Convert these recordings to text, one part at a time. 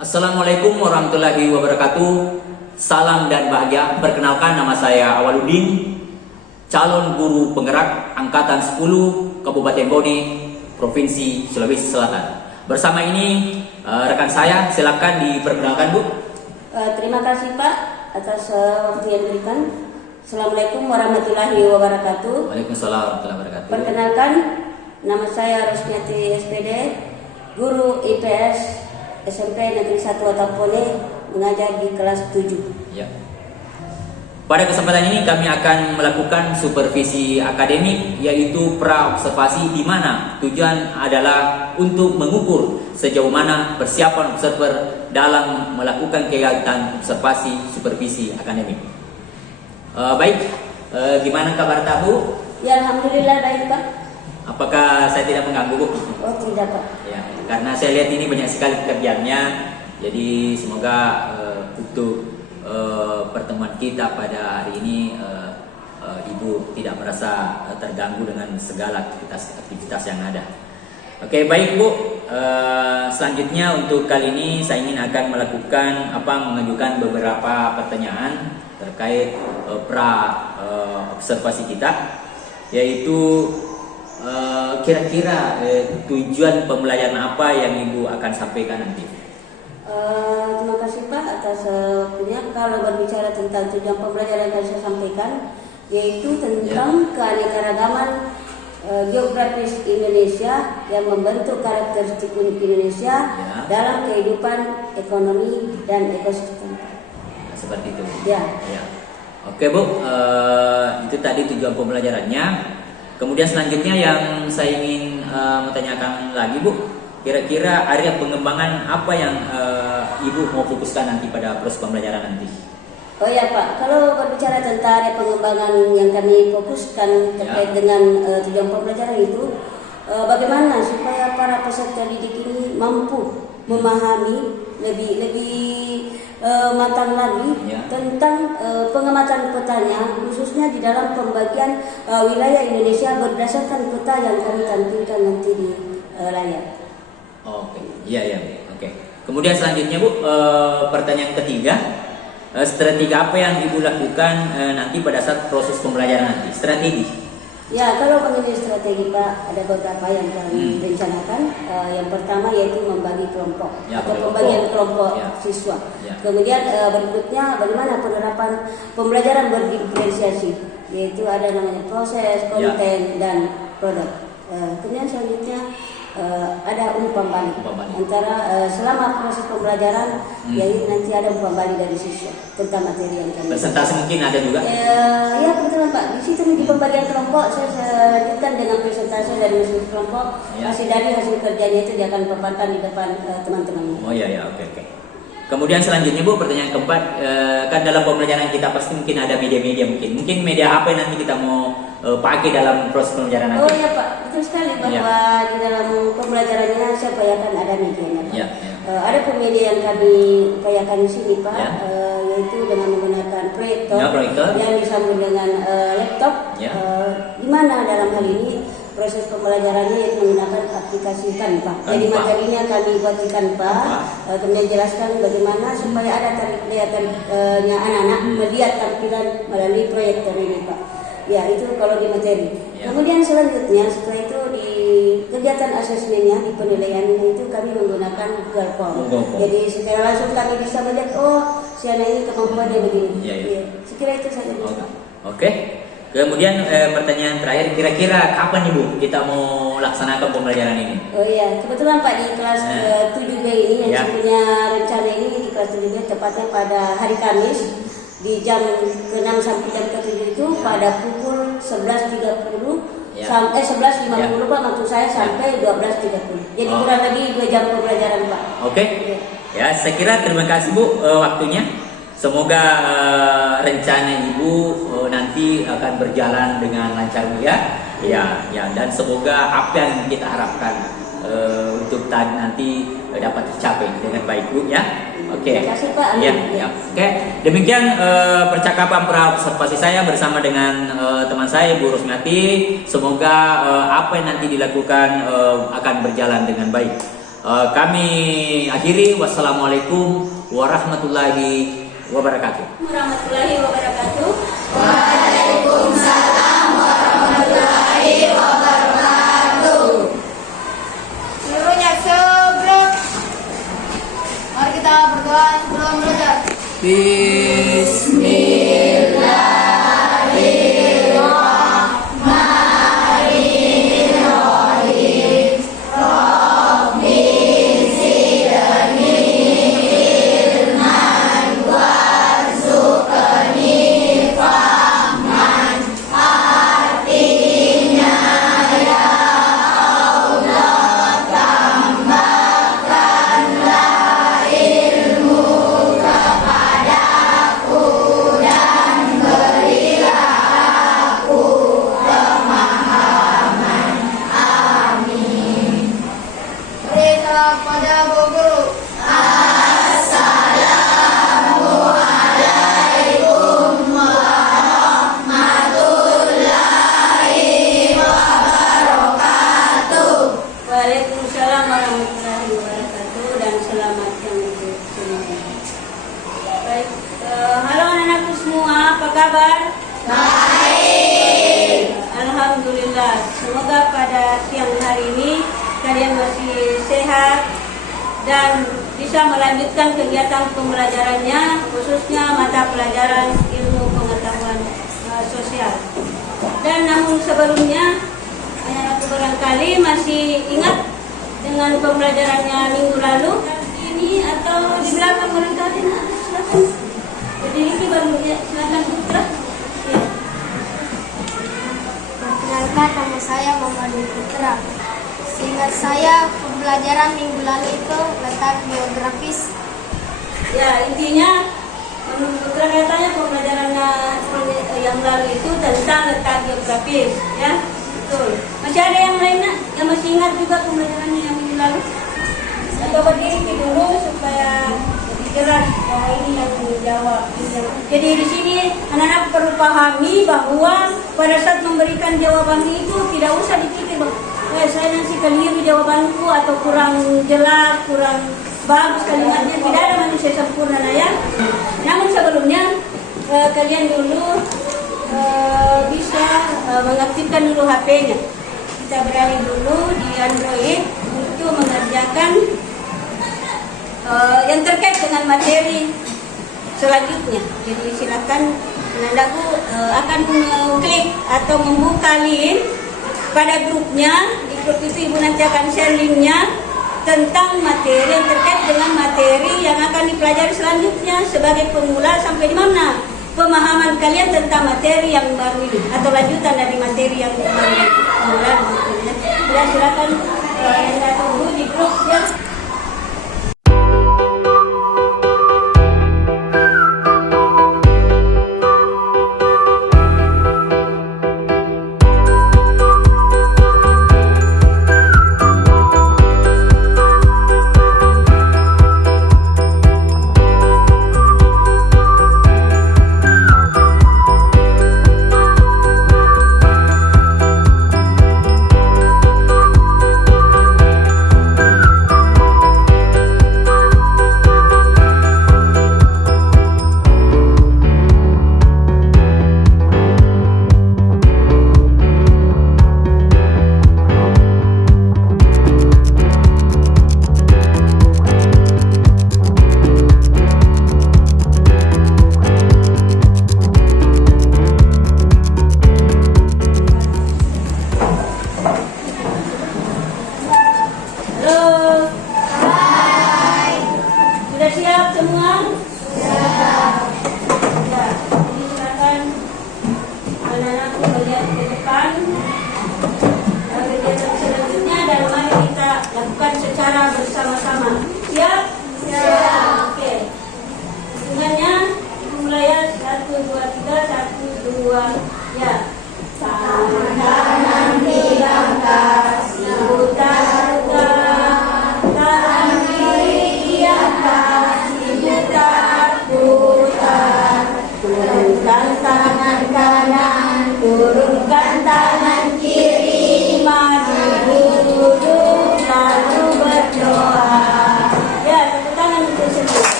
Assalamualaikum warahmatullahi wabarakatuh. Salam dan bahagia. Perkenalkan, nama saya Awaludin, calon guru penggerak Angkatan 10 Kabupaten Bone, Provinsi Sulawesi Selatan. Bersama ini rekan saya, silakan diperkenalkan, Bu. Terima kasih Pak atas waktu yang diberikan. Assalamualaikum warahmatullahi wabarakatuh. Waalaikumsalam warahmatullahi wabarakatuh. Perkenalkan, nama saya Rosmiati SPD, guru IPS SMP Negeri 1 Watapone, mengajar di kelas 7. Ya. Pada kesempatan ini kami akan melakukan supervisi akademik, yaitu pra-observasi, di mana tujuan adalah untuk mengukur sejauh mana persiapan observer dalam melakukan kegiatan observasi supervisi akademik. Gimana kabar Bu? Ya, alhamdulillah baik Pak. Apakah saya tidak mengganggu, Bu? Oh tidak Pak. Ya, karena saya lihat ini banyak sekali pekerjaannya, jadi semoga untuk pertemuan kita pada hari ini Ibu tidak merasa terganggu dengan segala aktivitas yang ada. Oke, baik Bu. Selanjutnya untuk kali ini saya ingin akan mengajukan beberapa pertanyaan terkait observasi kita, yaitu kira-kira tujuan pembelajaran apa yang Ibu akan sampaikan nanti? Terima kasih Pak atas waktunya. Kalau berbicara tentang tujuan pembelajaran yang saya sampaikan, yaitu tentang keanekaragaman geografis Indonesia yang membentuk karakteristik unik Indonesia dalam kehidupan ekonomi dan ekosistem. Seperti itu. Ya. Oke Bu, itu tadi tujuan pembelajarannya. Kemudian selanjutnya yang saya ingin menanyakan lagi, Bu, kira-kira area pengembangan apa yang Ibu mau fokuskan nanti pada proses pembelajaran nanti? Oh ya Pak, kalau berbicara tentang area pengembangan yang kami fokuskan terkait dengan tujuan pembelajaran itu, bagaimana supaya para peserta didik ini mampu memahami lebih matang lagi tentang pengamatan petanya, khususnya di dalam pembagian wilayah Indonesia berdasarkan peta yang kami tampilkan nanti di layar. Oke, oke. Kemudian selanjutnya Bu, pertanyaan ketiga, strategi apa yang Ibu lakukan nanti pada saat proses pembelajaran nanti? Strategi? Ya, kalau mengenai strategi Pak, ada beberapa yang kami rencanakan. Yang pertama yaitu membagi kelompok atau pembagian kelompok siswa. Kemudian berikutnya bagaimana penerapan pembelajaran berdiferensiasi, yaitu ada namanya proses, konten, dan produk. Kemudian selanjutnya ada umpan balik antara selama proses pembelajaran, yaitu nanti ada umpan balik dari siswa tentang materi yang kami. Presentasi mungkin ada juga? Ya kebetulan Pak, di situ di pembagian kelompok saya lanjutkan dengan presentasi dari masing kelompok. Hasil kerjanya itu dia akan paparkan di depan teman-teman. Oh iya, oke. Kemudian selanjutnya Bu, pertanyaan keempat, kan dalam pembelajaran kita pasti mungkin ada media-media, mungkin media apa yang nanti kita mau pakai dalam proses pembelajaran nanti? Oh iya Pak, betul sekali bahwa di dalam pembelajarannya saya upayakan ada medianya Pak. Ada media yang kami upayakan di sini Pak, yaitu dengan menggunakan proyektor yang disambung dengan laptop, di mana dalam hal ini proses pembelajarannya yang menggunakan aplikasi Canva. Jadi materinya kami buat di Canva, kemudian jelaskan bagaimana supaya ada tarik-tariknya anak-anak melihat tampilan melalui proyektor ini Pak. Ya, itu kalau di materi. Kemudian selanjutnya setelah itu di kegiatan asesmennya, di penilaiannya itu kami menggunakan Google Form. Jadi secara langsung kami bisa melihat, oh si anak ini kemampuannya begini. Sekira itu saja. Oke. Kemudian pertanyaan terakhir, kira-kira kapan nih Bu kita mau laksanakan pembelajaran ini? Oh iya, kebetulan Pak di kelas 7B ini yang punya rencana ini di kelas 7B tepatnya pada hari Kamis di jam ke-6 sampai jam ke-7 itu pada pukul 11.30 sampai 11.50 Pak, maksud saya sampai 12.30. Jadi kurang lebih 2 jam pembelajaran Pak. Oke. Ya, saya kira terima kasih Bu waktunya. Semoga rencana Ibu nanti akan berjalan dengan lancar Bu ya. Dan semoga apa yang kita harapkan untuk nanti dapat tercapai dengan baik Bu ya. Oke. Terima kasih Pak. Oke. Demikian percakapan observasi saya bersama dengan teman saya Bu Rosmiati. Semoga apa yang nanti dilakukan akan berjalan dengan baik. Kami akhiri. Wassalamualaikum warahmatullahi wabarakatuh. Warahmatullahi wabarakatuh. Waalaikumsalam warahmatullahi wabarakatuh. Seluruhnya sebelum, mari kita berdoa sebelum belajar. Bismillahirrahmanirrahim. Rabbi zidni ilman warzuqni fahman. Artinya ya Allah, tambahkanlah ilmu kepadaku dan berilah aku pemahaman. Amin. Beri salam pada Bu Guru. Assalamualaikum warahmatullahi wabarakatuh. Waalaikumsalam warahmatullahi wabarakatuh dan selamat yang untuk semuanya. Baik, halo anak-anakku semua, apa kabar? Baik. Alhamdulillah. Semoga pada siang hari ini kalian masih sehat dan bisa melanjutkan kegiatan pembelajarannya, khususnya mata pelajaran ilmu pengetahuan sosial. Dan namun sebelumnya, anak-anakku barangkali masih ingat dengan pembelajarannya minggu lalu ini atau di belakang barangkali. Nah, silakan. Jadi ini baru ya, silakan Putra. Ya. Perkenalkan, nama saya Muhammad Putra. Seingat saya, pembelajaran minggu lalu itu letak geografis. Ya, intinya menurut Putra katanya pembelajarannya yang lalu itu tentang letak geografis, ya. Betul. Masih ada yang lainnya yang masih ingat juga pembelajarannya yang minggu lalu? Atau berdiri dulu supaya lebih jelas bahwa ini yang dijawab. Jadi di sini anak-anak perlu pahami bahwa pada saat memberikan jawaban itu tidak usah dipikir bahwa saya nanti keliru jawabanku atau kurang jelas, kurang bagus kalimatnya. Tidak ada manusia sempurna, ya. Namun sebelumnya kalian dulu bisa mengaktifkan dulu HP-nya. Kita beralih dulu di Android untuk mengerjakan yang terkait dengan materi selanjutnya. Jadi silakan anak-anakku akan mengklik atau membuka link pada grupnya. Di grup itu ibu nanti akan share linknya tentang materi yang terkait dengan materi yang akan dipelajari selanjutnya. Sebagai pemula sampai di mana pemahaman kalian tentang materi yang baru ini atau lanjutan dari materi yang baru ini. Ya, silakan anda tunggu di grup ya.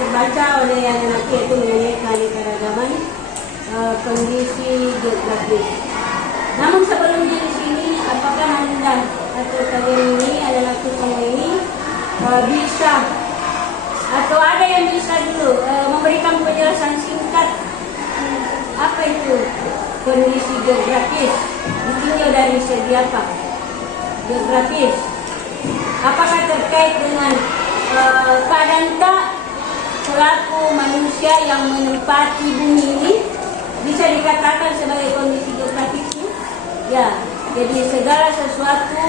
terbaca oleh anak-anak yaitu mengenai keanekaragaman kondisi geografis. Namun sebelumnya di sini, apakah Anda atau kalian ini anak-anak semua ini bisa atau ada yang bisa dulu memberikan penjelasan singkat apa itu kondisi geografis? Ditinjau dari segi apa? Geografis. Apakah terkait dengan keadaan tak selaku manusia yang menempati bumi ini bisa dikatakan sebagai kondisi geografis? Ya, jadi segala sesuatu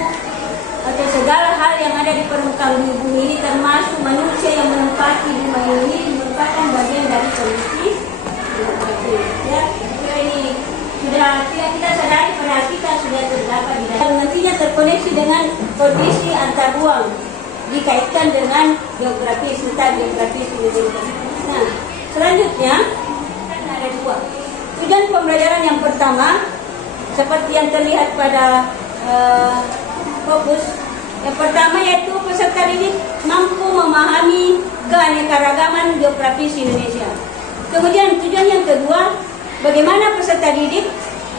atau segala hal yang ada di permukaan bumi ini termasuk manusia yang menempati bumi ini merupakan bagian dari kondisi geografis. Ya, ini sudah kita sadari pada kita sudah terdapat di dalam nantinya terkoneksi dengan kondisi antar ruang dikaitkan dengan geografis, tentang geografis Indonesia. Nah, selanjutnya ada dua tujuan pembelajaran. Yang pertama seperti yang terlihat pada fokus. Yang pertama yaitu peserta didik mampu memahami keanekaragaman geografis Indonesia. Kemudian tujuan yang kedua, bagaimana peserta didik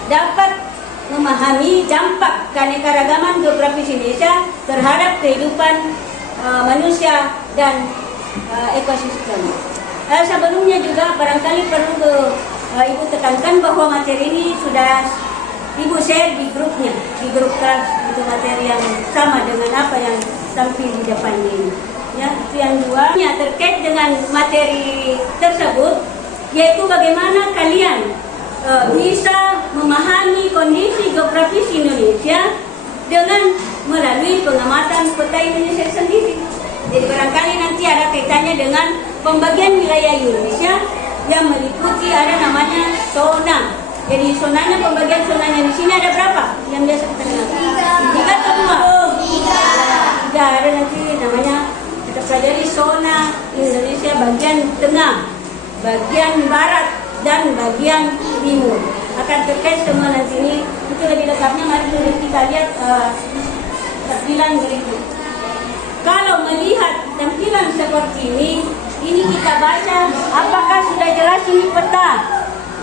dapat memahami dampak keanekaragaman geografis Indonesia terhadap kehidupan manusia dan ekosistem. Sebelumnya juga barangkali perlu Ibu tekankan bahwa materi ini sudah Ibu share di grupnya, di grup kelas, itu materi yang sama dengan apa yang tampil di depan ini. Ya, itu yang dua. Ya, terkait dengan materi tersebut, yaitu bagaimana kalian bisa memahami kondisi geografis Indonesia dengan melalui pengamatan peta Indonesia sendiri. Jadi barangkali nanti ada kaitannya dengan pembagian wilayah Indonesia yang meliputi ada namanya zona. Jadi zonanya, pembagian zonanya di sini ada berapa? Yang biasa kita dengar? 3 atau 2? 3. Ya, ada nanti namanya kita pelajari zona Indonesia bagian tengah, bagian barat, dan bagian timur. Akan terkait semua nanti ini. Itu lebih lengkapnya mari kita lihat tampilan berikut. Kalau melihat tampilan seperti ini kita baca apakah sudah jelas ini peta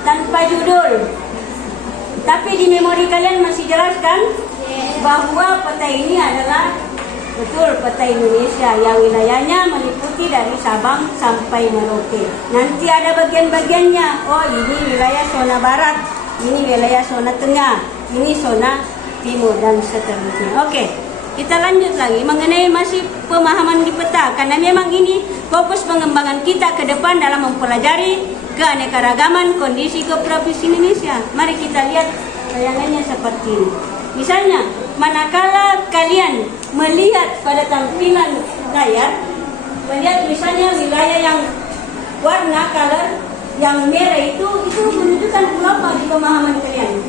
tanpa judul. Tapi di memori kalian masih jelas kan? Bahwa peta ini adalah betul peta Indonesia yang wilayahnya meliputi dari Sabang sampai Merauke. Nanti ada bagian-bagiannya. Oh, ini wilayah zona barat, ini wilayah zona tengah, ini zona timur dan seterusnya. Oke. Kita lanjut lagi mengenai masih pemahaman di peta, karena memang ini fokus pengembangan kita ke depan dalam mempelajari keanekaragaman kondisi geografis Indonesia. Mari kita lihat tayangannya seperti ini. Misalnya, manakala kalian melihat pada tampilan layar, melihat misalnya wilayah yang warna color yang merah itu menunjukkan pulau apa di pemahaman kalian?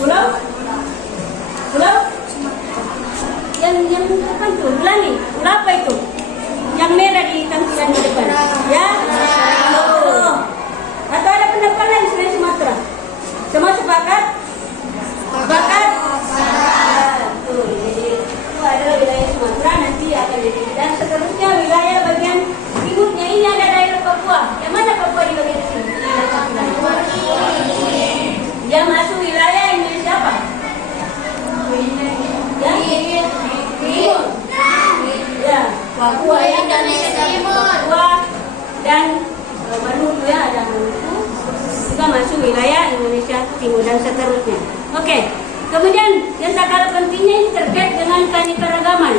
Pulau yang apa itu? Ulangi. Pulau apa itu? Yang merah di tampilan di depan. Ya? Oh. Atau ada pendapat lain selain Sumatera? Semua sepakat? Sepakat? Tuh, jadi itu adalah wilayah Sumatera, nanti akan jadi. Dan seterusnya wilayah bagian timurnya ini ada daerah Papua. Yang mana Papua di bagian sini? Yang masuk wilayah Indonesia apa? Timur. Ya, Papua ya, dan Papua dan Maluku ya, ada Maluku juga masuk wilayah Indonesia Timur dan seterusnya. Oke. Kemudian yang tak kalah pentingnya ini terkait dengan keanekaragaman.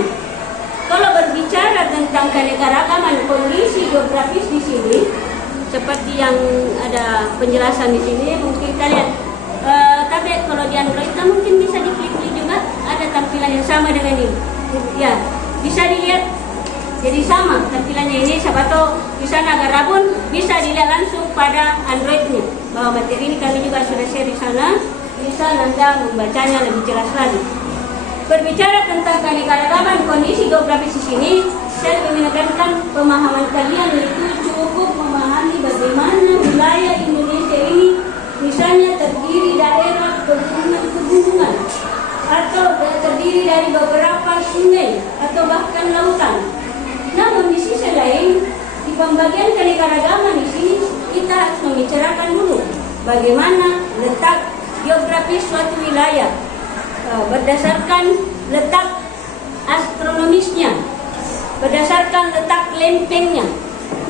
Kalau berbicara tentang keanekaragaman kondisi geografis di sini, seperti yang ada penjelasan di sini, mungkin kalian tapi kalau di Android mungkin bisa diklik juga ada tampilan yang sama dengan ini. Ya, bisa dilihat. Jadi sama tampilannya ini, siapa tahu di sana agak rabun, bisa dilihat langsung pada Androidnya. Bahwa materi ini kami juga sudah share di sana, bisa Anda membacanya lebih jelas lagi. Berbicara tentang keanekaragaman kondisi geografis di sini, saya ingin menekankan pemahaman kalian itu cukup memahami bagaimana wilayah Indonesia ini misalnya terdiri daerah pegunungan atau terdiri dari beberapa sungai atau bahkan lautan. Namun di sisi lain, di pembagian keanekaragaman di sini kita harus membicarakan dulu bagaimana letak geografis suatu wilayah berdasarkan letak astronomisnya, berdasarkan letak lempengnya.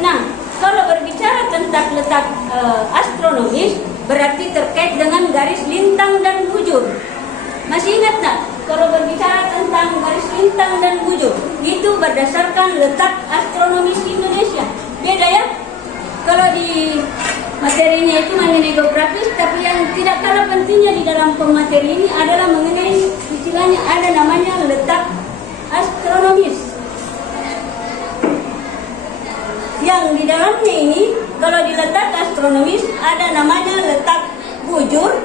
Nah, kalau berbicara tentang letak astronomis berarti terkait dengan garis lintang dan bujur. Masih ingat tak? Kalau berbicara tentang garis lintang dan bujur, itu berdasarkan letak astronomis Indonesia. Beda ya? Kalau di materinya itu mengenai geografis, tapi yang tidak kalah pentingnya di dalam pemateri ini adalah mengenai istilahnya ada namanya letak astronomis. Yang di dalamnya ini, kalau di letak astronomis ada namanya letak bujur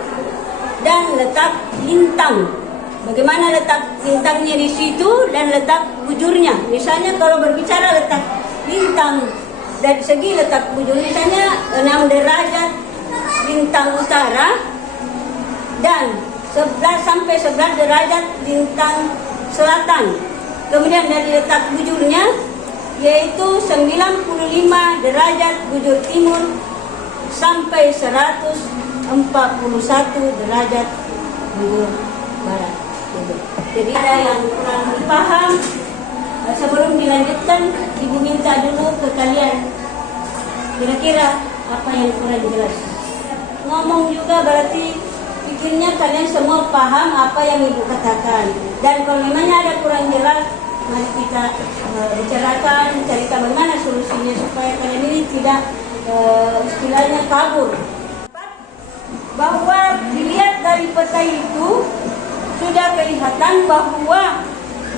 dan letak lintang. Bagaimana letak lintangnya di situ dan letak bujurnya. Misalnya kalau berbicara letak lintang dari segi letak bujur, misalnya 6 derajat lintang utara dan 11 sampai 11 derajat lintang selatan. Kemudian dari letak bujurnya yaitu 95 derajat bujur timur sampai 141 derajat bujur barat. Jadi ada yang kurang dipaham, sebelum dilanjutkan Ibu minta dulu ke kalian kira-kira apa yang kurang jelas. Ngomong juga berarti pikirnya kalian semua paham apa yang Ibu katakan. Dan kalau memangnya ada kurang jelas, mari kita bicarakan, carikan bagaimana solusinya supaya kalian ini tidak istilahnya kabur. Bahwa dilihat dari peta itu sudah kelihatan bahwa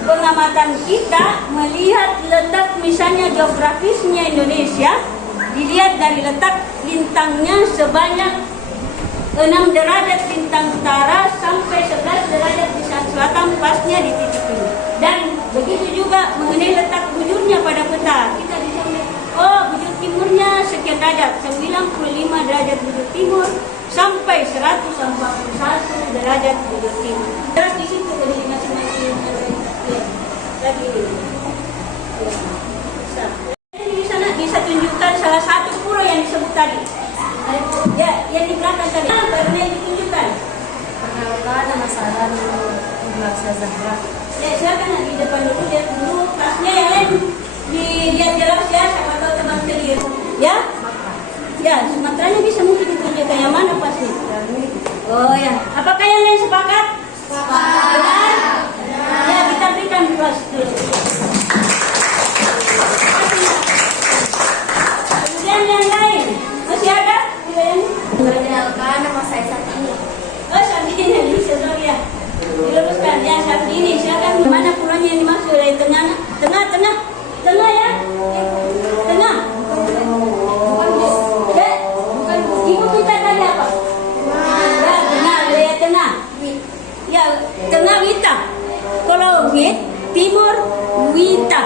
pengamatan kita melihat letak misalnya geografisnya Indonesia, dilihat dari letak lintangnya sebanyak 6 derajat lintang utara sampai 11 derajat lintang selatan, pasnya di titik ini. Dan begitu juga mengenai letak bujurnya pada peta, kita bisa melihat, oh bujur timurnya sekian derajat, 95 derajat bujur timur sampai 141 derajat bujur timur. Jelas di situ dari masing-masing lagi ini. Di sana bisa tunjukkan salah satu pulau yang disebut tadi. Ya, yang di belakang tadi. Barunya ditunjukkan. Perkenalkan, nama saya Nurulaksa Zahra. Ya, silakan di depan dulu, lihat dulu kelasnya yang lain. Dilihat jelas ya, siapa tahu teman sendiri. Ya? Ya, Sumateranya bisa mungkin ditunjukkan yang mana pasti. Oh ya, apakah yang lain sepakat? Sepakat. Benar? Ya, kita berikan kelas dulu. Kemudian yang lain, masih ada? Perkenalkan, nama saya Sartini. Oh, Sartini, sorry ya. Diluruskan ya, Sartini. Silakan mana pulaunya yang dimaksud dari tengah ya? Tengah. Ibu minta tadi apa? Ya, tengah, wilayah tengah. Ya, tengah Wita. Kalau Wit, timur Wita.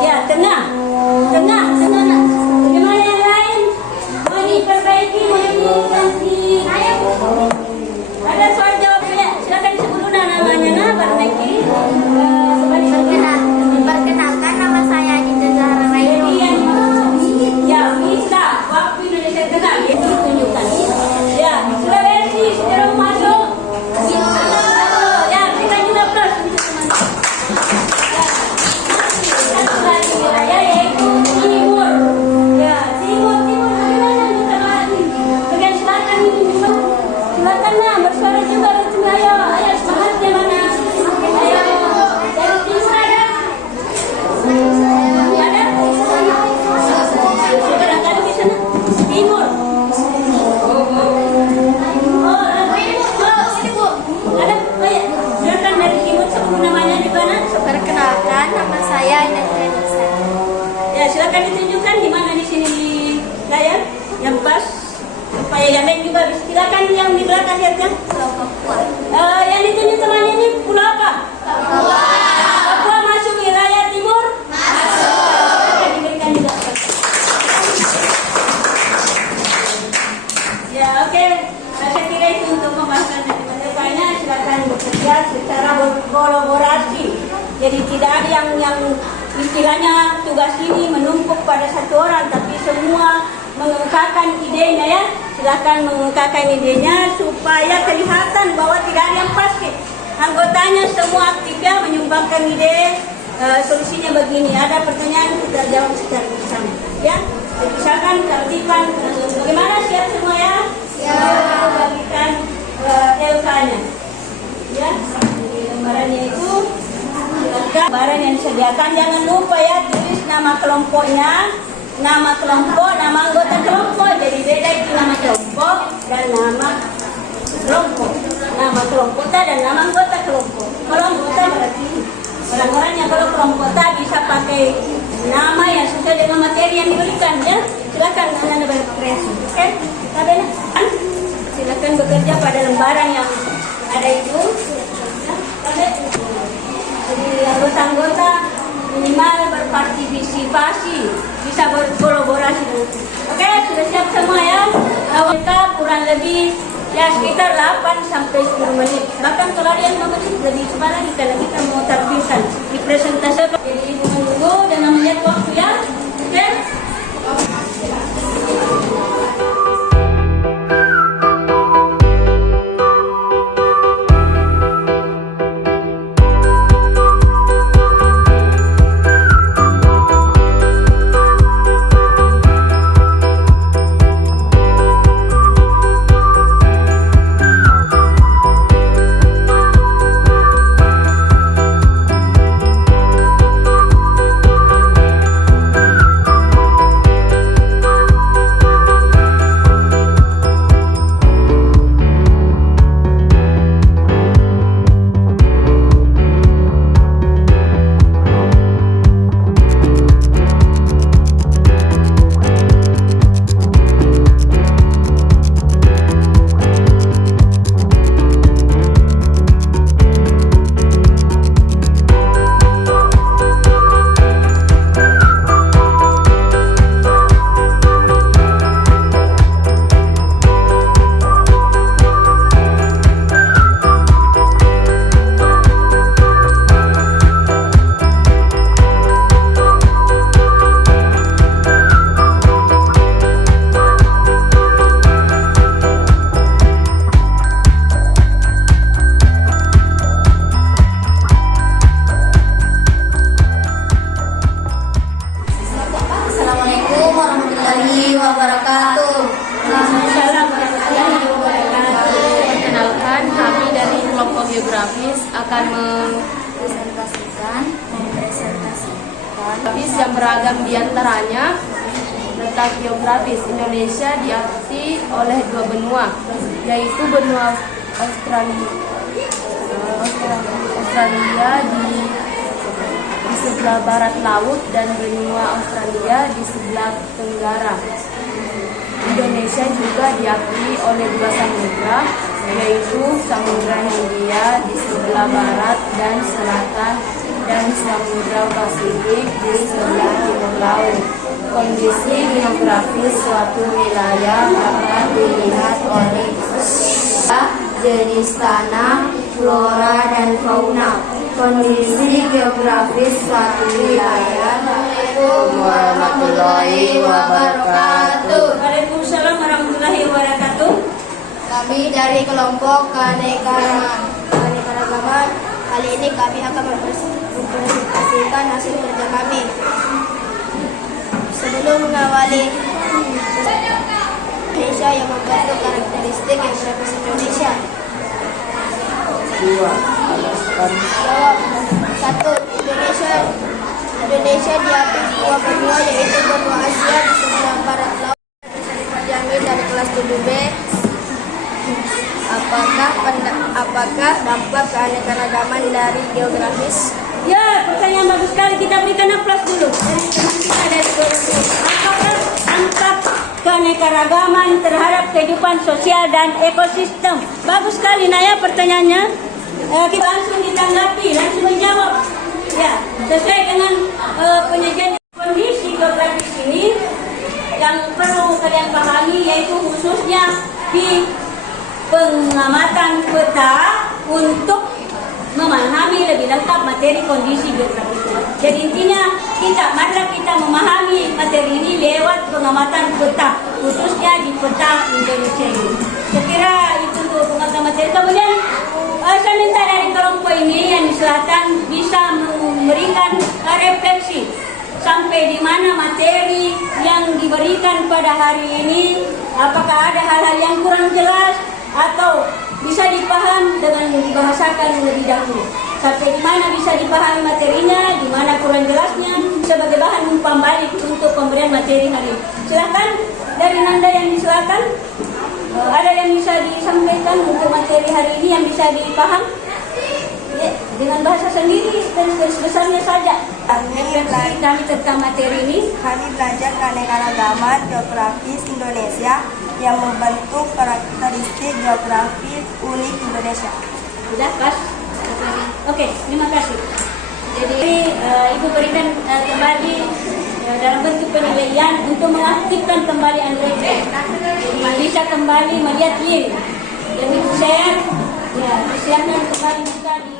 Ya, tengah. Bagaimana yang lain? Mau diperbaiki, mau diganti? Ada soal jawabnya. Silakan disebut dulu namanya. Nah, baru nanti. Perkenalkan, nama saya Adinda Zahra Raino. Ya, bisa. Waktu Indonesia Tengah itu tunjukkan. Ya, Sulawesi segera masuk. Ya, kita juga plus untuk teman-teman. Ya, satu lagi wilayah yaitu timur. Ya, timur bagaimana kita lagi? Bagian selatan ini juga. Selatan lah, bersuara juga betul. Ayo semangatnya mana? Ayo, dari timur ada? Ada? Silakan di sana. Timur. Ada? Oh ya, silakan dari timur sebelum namanya di mana? Perkenalkan, nama saya Indah Nisa. Ya, silakan ditunjukkan di mana di sini di layar yang pas supaya yang lain juga bisa. Silakan yang di belakang lihatnya. Yang ditunjuk temannya ini pulau apa? Papua masuk wilayah timur? Masuk. Diberikan juga. Ya, oke. Saya kira itu untuk pembahasan dari pendepannya. Silakan bekerja secara berkolaborasi. Jadi tidak ada yang istilahnya tugas ini menumpuk pada satu orang, tapi semua mengemukakan idenya ya. Silakan mengemukakan idenya supaya kelihatan bahwa tidak ada yang pasti. Anggotanya semua aktif ya, menyumbangkan ide. Solusinya begini, ada pertanyaan kita jawab secara bersama ya. Misalkan tertipan, bagaimana, siap semua ya? Siap. Bagikan LK-nya ya. Jadi lembarannya itu lembaran yang disediakan, jangan lupa ya tulis nama kelompoknya, nama kelompok, nama anggota kelompok. Jadi beda itu nama kelompok dan nama kelompok, nama kelompok dan nama anggota kelompok. Kalau anggota berarti orang-orangnya, kalau kelompok bisa pakai nama yang sesuai dengan materi yang diberikan ya. Silakan Anda berkreasi. Oke, silakan bekerja pada lembaran yang ada itu. Jadi anggota-anggota minimal berpartisipasi, bisa berkolaborasi. Oke, sudah siap semua ya? Kita kurang lebih ya sekitar 8 sampai 10 menit. Bahkan kalau ada yang 5 menit lebih cepat lagi karena kita mau tampilkan di presentasi. Jadi ibu menunggu dan melihat waktu ya. Oke? geografis akan mempresentasikan geografis yang beragam diantaranya. Letak geografis Indonesia diarti oleh dua benua, yaitu benua Australia di sebelah barat laut dan benua Australia di sebelah tenggara. Indonesia juga diakui oleh dua samudra, yaitu Samudra Hindia di sebelah barat dan selatan dan Samudra Pasifik di sebelah timur laut. Kondisi geografis suatu wilayah dapat dilihat oleh jenis tanah, flora, dan fauna. Kondisi geografis suatu wilayah. Assalamualaikum warahmatullahi wabarakatuh. Waalaikumsalam warahmatullahi wabarakatuh. Kami dari kelompok keanekaragaman. Kali ini kami akan mempresentasikan hasil kerja kami. Sebelum mengawali Indonesia yang membentuk karakteristik geografis Indonesia. Jawab. 1. Indonesia diapit dua benua, yaitu benua Asia di sebelah barat laut. Terjamin dari kelas 7B. Apakah dampak keanekaragaman dari geografis? Ya, pertanyaan bagus sekali. Kita berikan aplaus dulu. Dari teman kita dari geografi. Apakah dampak keanekaragaman terhadap kehidupan sosial dan ekosistem? Bagus sekali Naya pertanyaannya. Kita langsung ditanggapi, langsung menjawab. Ya, sesuai dengan penyajian kondisi geografis ini yang perlu kalian pahami, yaitu khususnya di pengamatan peta untuk memahami lebih lengkap materi kondisi geografis. Jadi intinya marilah kita memahami materi ini lewat pengamatan peta, khususnya di peta Indonesia ini. Saya kira itu untuk pengamatan materi. Kemudian saya minta dari kelompok ini yang di selatan bisa memberikan refleksi sampai di mana materi yang diberikan pada hari ini, apakah ada hal-hal yang kurang jelas atau bisa dipaham dengan dibahasakan lebih dahulu. Sampai di mana bisa dipahami materinya, di mana kurang jelasnya sebagai bahan umpan balik untuk pemberian materi hari ini. Silakan dari Nanda yang di selatan, ada yang bisa disampaikan untuk materi hari ini yang bisa dipaham? Ya, dengan bahasa sendiri dan sebesarnya saja. Kami tentang materi ini. Kami belajar keanekaragaman geografis Indonesia yang membentuk karakteristik geografis unik Indonesia. Sudah, pas? Oke, terima kasih. Jadi Ibu berikan kembali dalam bentuk penilaian untuk mengaktifkan kembali Android. Jadi bisa kembali melihat link. Jadi share, ya, silakan kembali buka di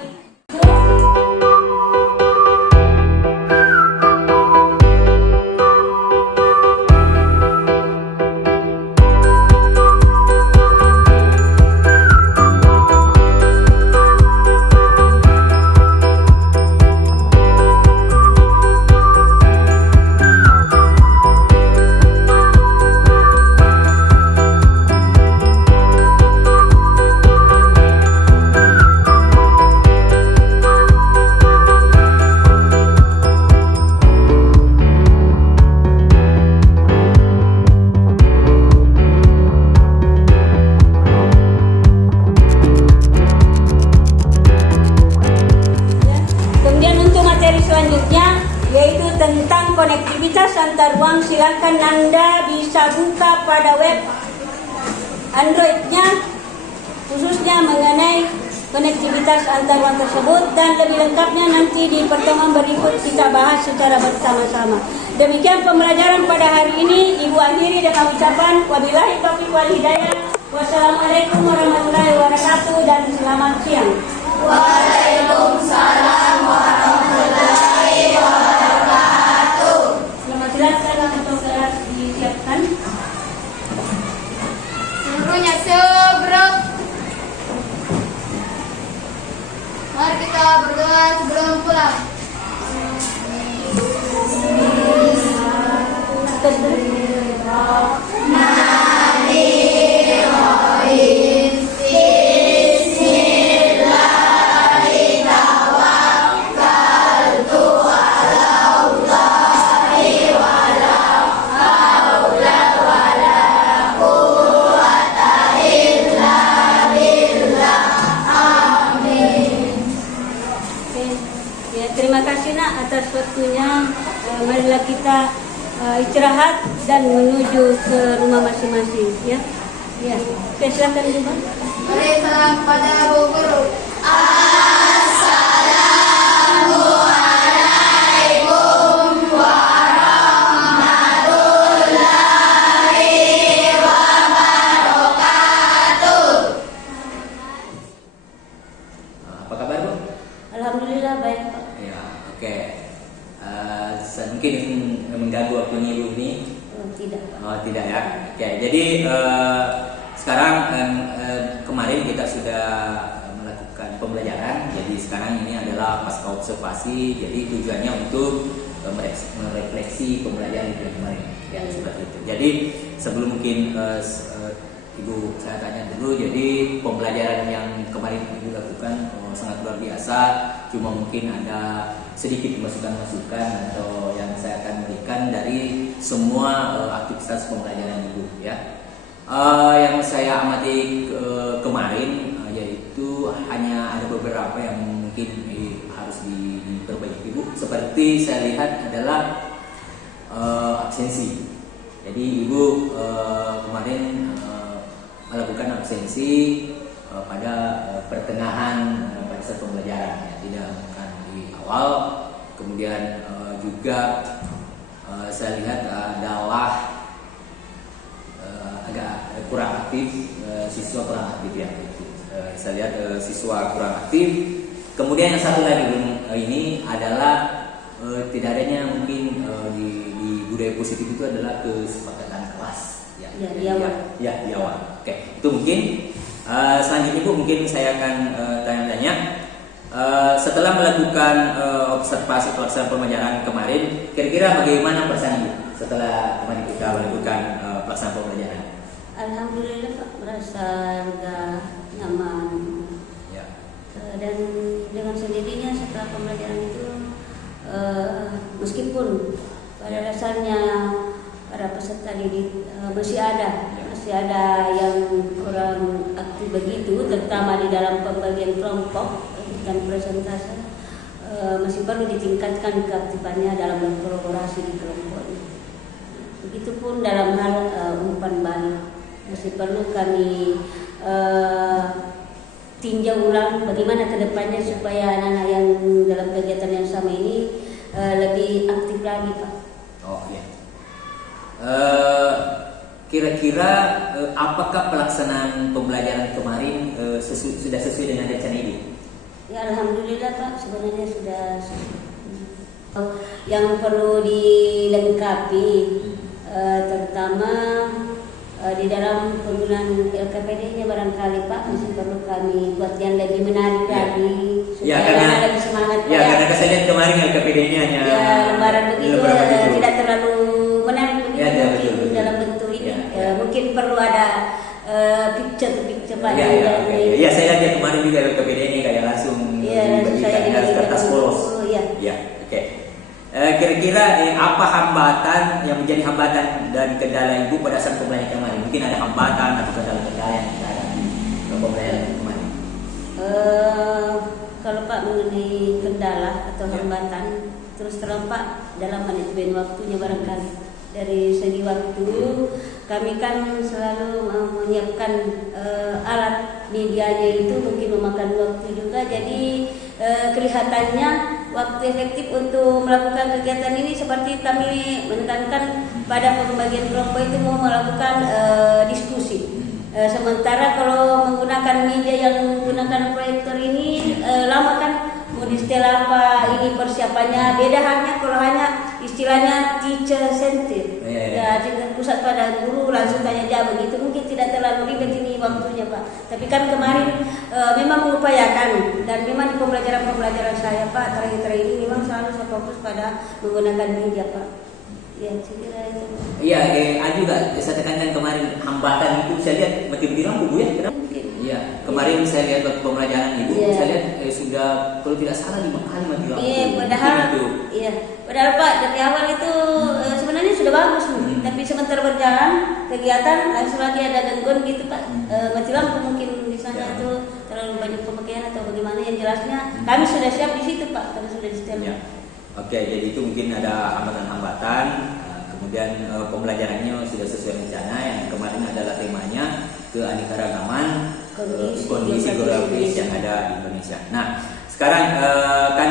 tentang konektivitas antar ruang. Silakan Anda bisa buka pada web Android-nya khususnya mengenai konektivitas antar ruang tersebut, dan lebih lengkapnya nanti di pertemuan berikut kita bahas secara bersama-sama. Demikian pembelajaran pada hari ini. Ibu akhiri dengan ucapan wabillahi taufiq wal hidayah. Wassalamualaikum warahmatullahi wabarakatuh dan selamat siang. Waalaikumsalam warahmatullahi wabarakatuh. Selamat silakan untuk kelas disiapkan. Seluruhnya sebrok. Mari kita berdoa sebelum pulang. Terima kasih nak atas waktunya. Marilah kita istirahat dan menuju ke rumah masing-masing, ya. Ya. Oke, silakan Ibu. Mari salam pada Bu Guru. Apa kabar Bu? Alhamdulillah baik Pak. Ya, oke. Mungkin mengganggu waktunya Ibu ini? Oh, tidak Pak. Oh, tidak ya. Oke, jadi sekarang kemarin kita sudah melakukan pembelajaran. Jadi sekarang ini adalah pasca observasi. Jadi tujuannya untuk merefleksi pembelajaran yang kemarin. Ya, seperti itu. Jadi sebelum mungkin Ibu saya tanya dulu, jadi pembelajaran yang kemarin Ibu lakukan sangat luar biasa. Cuma mungkin ada sedikit masukan-masukan atau yang saya akan berikan dari semua aktivitas pembelajaran Ibu, ya. Yang saya amati kemarin yaitu hanya ada beberapa yang mungkin harus diperbaiki Ibu. Seperti saya lihat adalah absensi. Jadi Ibu kemarin melakukan absensi pada pertengahan pada saat pembelajaran, ya, tidak bukan di awal. Kemudian juga saya lihat adalah agak kurang aktif, siswa kurang aktif, ya. Saya lihat siswa kurang aktif. Kemudian yang satu lagi ini adalah tidak adanya mungkin di budaya positif itu adalah kesepakatan kelas ya, di awal. Ya, di awal. Oke, itu mungkin selanjutnya Bu, mungkin saya akan tanya-tanya setelah melakukan observasi pelaksanaan pembelajaran kemarin, kira-kira bagaimana perasaan Ibu setelah kemarin kita melakukan pelaksanaan pembelajaran? Alhamdulillah Pak, merasa lega, nyaman. Ya. Dan dengan sendirinya setelah pembelajaran itu meskipun pada dasarnya para peserta didik masih ada yang kurang aktif begitu, terutama di dalam pembagian kelompok dan presentasi, masih perlu ditingkatkan keaktifannya dalam berkolaborasi di kelompok ini. Begitupun dalam hal umpan balik, masih perlu kami tinjau ulang bagaimana kedepannya supaya anak-anak yang dalam kegiatan yang sama ini lebih aktif lagi Pak. Oh iya. Kira-kira apakah pelaksanaan pembelajaran kemarin sudah sesuai dengan rencana Ibu? Ya Alhamdulillah Pak, sebenarnya sudah. Yang perlu dilengkapi terutama di dalam penggunaan LKPD-nya barangkali Pak masih perlu kami buat yang lebih menarik lagi supaya karena lebih semangat. Ya, karena saya lihat kemarin LKPD-nya hanya lembaran begitu tidak terlalu menarik begitu betul. Dalam bentuk ini mungkin perlu ada picture Pak. Ya, saya lihat kemarin juga LKPD-nya kayak langsung dibagikan kertas polos. Ya, oke. Kira-kira apa hambatan yang menjadi hambatan dan kendala Ibu pada saat pembelajaran kemarin? Mungkin ada hambatan atau kendala-kendala yang ada di pembelajaran kemarin? Kalau Pak mengenai kendala atau hambatan, terus terang Pak dalam manajemen waktunya barangkali. Dari segi waktu, kami kan selalu menyiapkan alat medianya itu mungkin memakan waktu juga, jadi kelihatannya waktu efektif untuk melakukan kegiatan ini seperti kami menekankan pada pembagian kelompok itu mau melakukan diskusi. Sementara kalau menggunakan media yang menggunakan proyektor ini lama kan mau di setel apa ini persiapannya beda halnya kalau hanya istilahnya teacher center ya tingkat pusat pada guru langsung tanya jawab begitu mungkin tidak terlalu ribet ini waktunya Pak. Tapi kan kemarin memang mengupayakan dan memang di pembelajaran saya Pak terakhir ini memang selalu saya fokus pada menggunakan media Pak. Ya, saya kira itu. Iya, juga saya tekankan kemarin hambatan itu saya lihat mati-mati lampu Bu ya. Iya, kemarin saya lihat waktu pembelajaran Ibu, saya lihat sudah kalau tidak salah 5 kali mati lampu. Iya, padahal Pak dari awal itu sebenarnya sudah bagus tapi sementara berjalan kegiatan langsung lagi ada gangguan gitu Pak. Mati lampu mungkin di sana itu terlalu banyak pemakaian atau bagaimana yang jelasnya kami sudah siap di situ Pak, kami sudah di setel. Oke, jadi itu mungkin ada hambatan-hambatan. Kemudian pembelajarannya sudah sesuai rencana yang kemarin adalah temanya keanekaragaman kondisi geografis yang ada di Indonesia. Nah, sekarang kan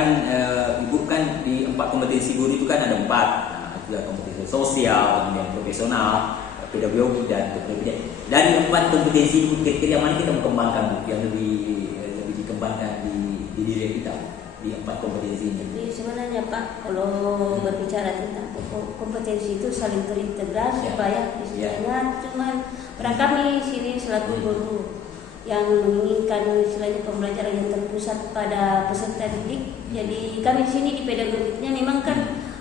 Ibu kan di 4 kompetensi guru itu kan ada 4. Nah, itu ada kompetensi sosial, kemudian profesional, pedagogi dan kepribadian. Dari 4 kompetensi itu kira-kira yang mana kita mau kembangkan Bu, yang lebih dikembangkan di diri kita di 4 kompetensi ini? Jadi sebenarnya Pak, kalau berbicara tentang kompetensi itu saling terintegrasi Pak ya, istilahnya cuma orang kami sini selaku guru yang menginginkan istilahnya pembelajaran yang terpusat pada peserta didik. Jadi kami di sini di pedagogiknya memang kan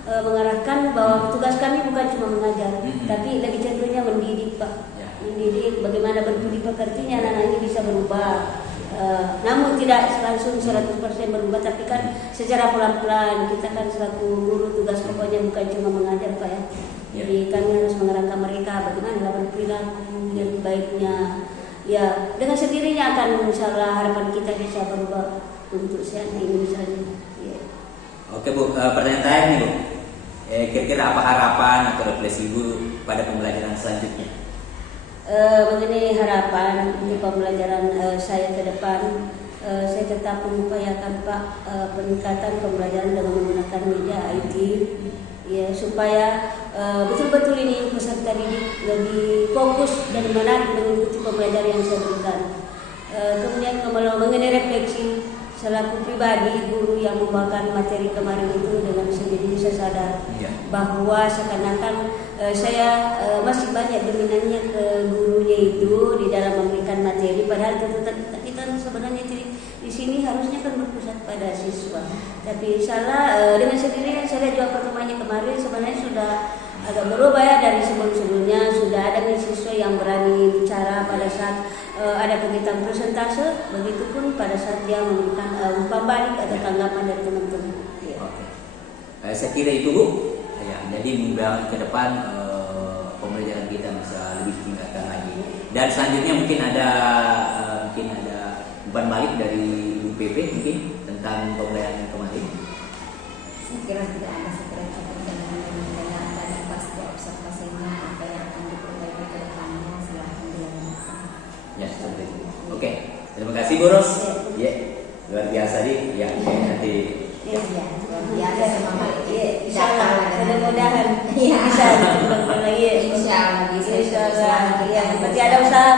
mengarahkan bahwa tugas kami bukan cuma mengajar, tapi lebih cenderungnya mendidik Pak. Mendidik bagaimana berbudi pekertinya anak-anak ini bisa berubah. Namun tidak langsung 100% berubah, tapi kan secara pelan-pelan kita kan selaku guru tugas pokoknya bukan cuma mengajar Pak ya. Jadi kami harus mengarahkan mereka bagaimana berperilaku yang baiknya. Ya dengan sendirinya akan insyaallah harapan kita bisa berubah untuk sehat ini misalnya. Oke Bu, pertanyaan terakhir nih Bu. Kira-kira apa harapan atau refleksi Ibu pada pembelajaran selanjutnya? Mengenai harapan di pembelajaran saya ke depan, saya tetap mengupayakan Pak peningkatan pembelajaran dengan menggunakan media IT, ya supaya betul-betul ini peserta didik lebih fokus dan menarik mengikuti pembelajaran yang saya berikan. Kemudian kalau mengenai refleksi, selaku pribadi guru yang membawakan materi kemarin itu dengan sendiri saya sadar bahwa seakan-akan saya masih banyak dominannya ke gurunya itu di dalam memberikan materi, padahal kita sebenarnya di sini harusnya kan berpusat pada siswa. Tapi salah dengan sendirinya saya juga pertemuannya kemarin sebenarnya sudah agak berubah ya dari sebelum-sebelumnya. Sudah ada nih siswa yang berani bicara pada saat ada kegiatan presentase, begitupun pada saat dia memberikan umpan balik atau tanggapan dari teman-teman. Saya kira itu Bu. Ya, jadi mudah ke depan pembelajaran kita bisa lebih tingkatkan lagi. Dan selanjutnya mungkin ada umpan balik dari UPP mungkin tentang pembelajaran kemarin. Saya kira tidak ada, segera cukup dengan mendengarkan dan pasti observasinya apa yang akan diperbaiki ke depannya silahkan dilanjutkan. Ya, seperti itu. Oke, terima kasih Bu Ros. Ya, luar biasa nih. Ya, nanti. Ya, luar biasa semangat. Insyaallah, mudah-mudahan bisa lagi. Insyaallah bisa. Insyaallah, ya. Berarti ada usaha.